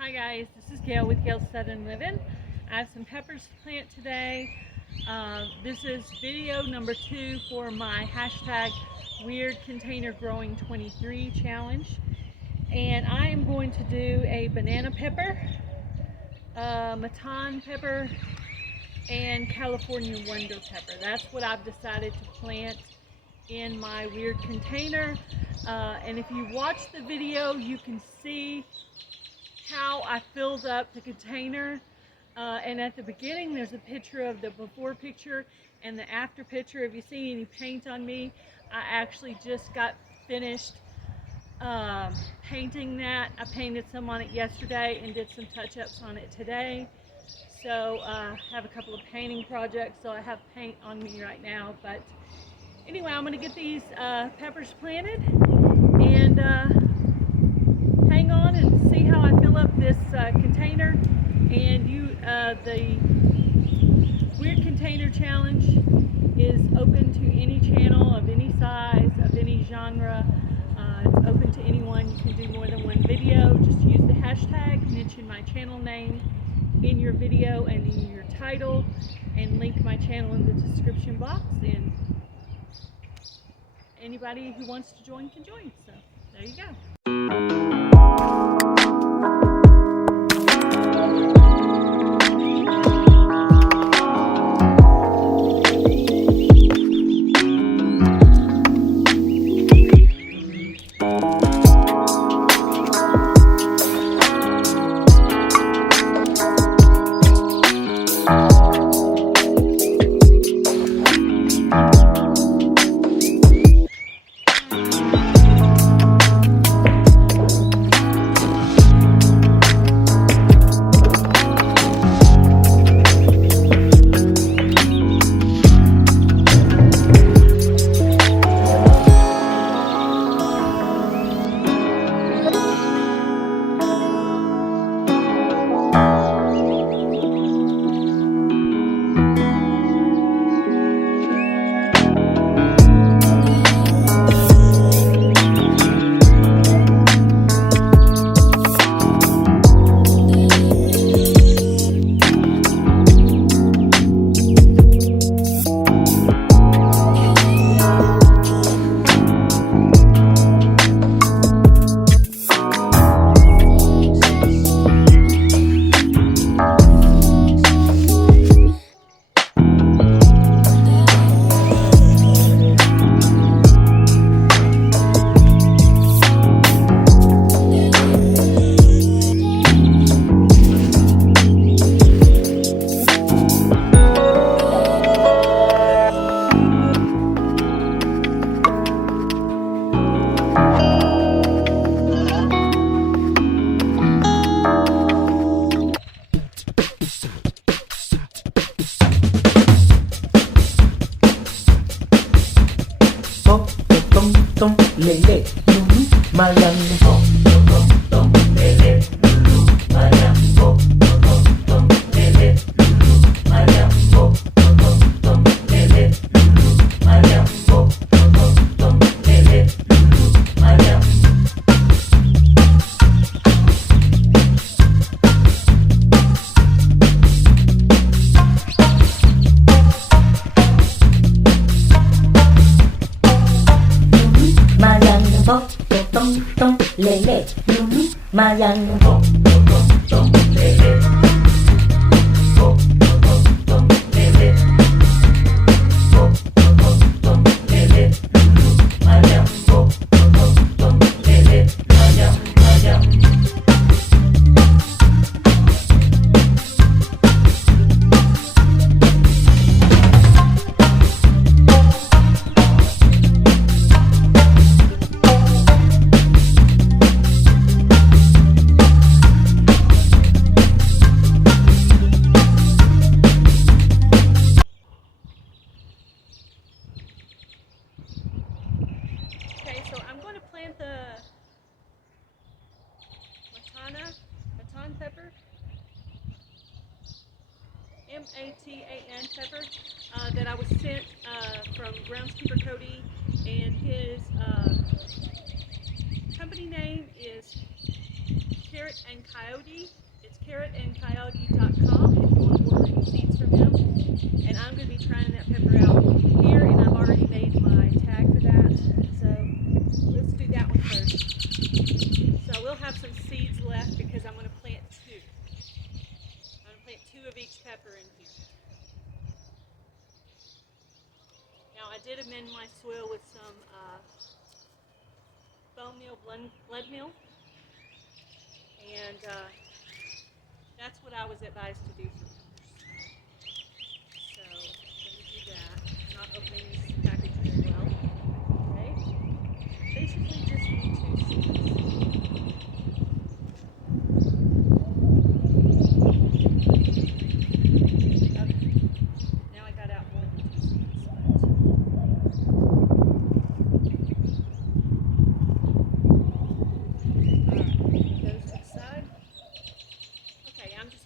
Hi guys, this is Gail with Gail's Southern Living. I have some peppers to plant today. This is video number 2 for my hashtag Weird Container Growing 23 challenge. And I am going to do a banana pepper, Maton pepper, and California Wonder pepper. That's what I've decided to plant in my weird container. And if you watch the video, you can see how I filled up the container. And at the beginning, there's a picture of the before picture and the after picture. If you see any paint on me, I actually just got finished painting that. I painted some on it yesterday and did some touch-ups on it today. So I have a couple of painting projects, so I have paint on me right now. But anyway, I'm going to get these peppers planted and hang on and see how I fill up this container. And the Weird Container Challenge is open to any channel of any size, of any genre. It's open to anyone. You can do more than one video. Just use the hashtag, mention my channel name in your video and in your title, and link my channel in the description box. And anybody who wants to join can join. So there you go. Lele, Mayan, lele, Mayan, lele, Mayan, lele, Mayan, lele, Mayan. Lele, Mayan, lele, The Maton pepper, M-A-T-A-N pepper, that I was sent from Groundskeeper Cody, and his company name is Carrot and Coyote. It's carrotandcoyote.com if you want to order any seeds from them. And I'm going to be trying that pepper out here, and I've already made my tag for that. So let's do that one first. So we'll have some seeds left because I'm going to plant two. I'm going to plant two of each pepper in here. Now I did amend my soil with some bone meal, blood meal, and that's what I was advised to do for peppers. So I'm going to do that. I'm not opening this package very well. Okay. Basically just need two seeds. Okay. Now I got out more than two seeds.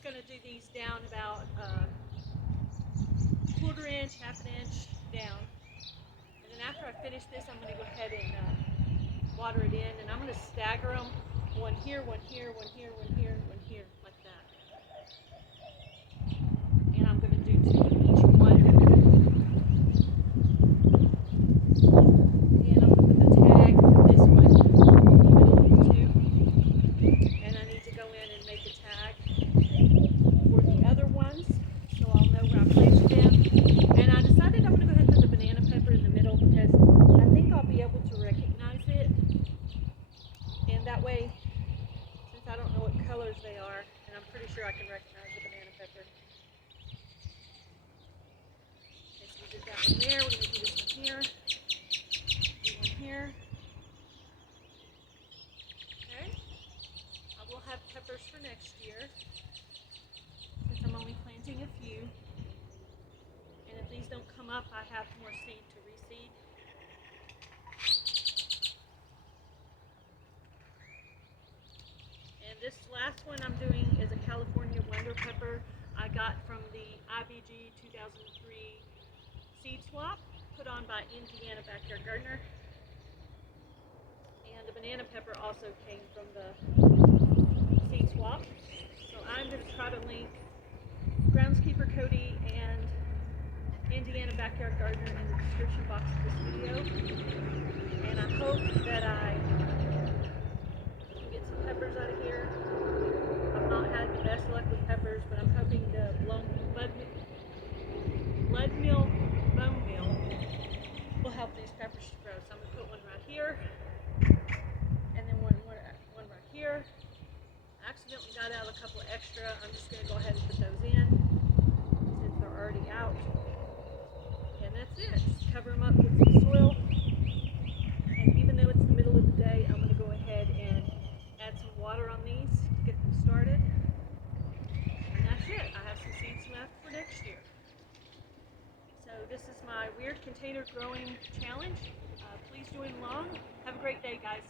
Going to do these down about quarter inch, half an inch down, and then after I finish this I'm going to go ahead and water it in, and I'm going to stagger them, one here, one here, one here, one here, one here, like that, and I'm going to do two of each one, and I'm going to put the tag for this one in the middle of the two, and I need to go in and make a tag for the other ones, so I'll know where I placed them. And I decided I'm going to go ahead and put the banana pepper in the middle because I think I'll be able to recognize it. And that way, since I don't know what colors they are, and I'm pretty sure I can recognize the banana pepper. Okay, so we did that one there. We're going to do this one here. Do one here. Okay. I will have peppers for next year, since I'm only planting a few, and if these don't come up, I have more seed to reseed. And this last one I'm doing is a California Wonder Pepper I got from the IBG 2003 seed swap put on by Indiana Backyard Gardener. And the banana pepper also came from the seed swap. So I'm going to try to link Groundskeeper Cody and Indiana Backyard Gardener in the description box of this video. And I hope that I can get some peppers out of here. I've not had the best luck with peppers, but I'm hoping the blood meal, bone meal will help these peppers to grow. So I'm going to put one right here, and then one right here. I accidentally got out a couple of extra. I'm just going to go ahead and put those in since they're already out. And that's it. Just cover them up with some soil. And even though it's the middle of the day, I'm going to go ahead and add some water on these to get them started. And that's it. I have some seeds left for next year. So this is my weird container growing challenge. Please join along. Have a great day, guys.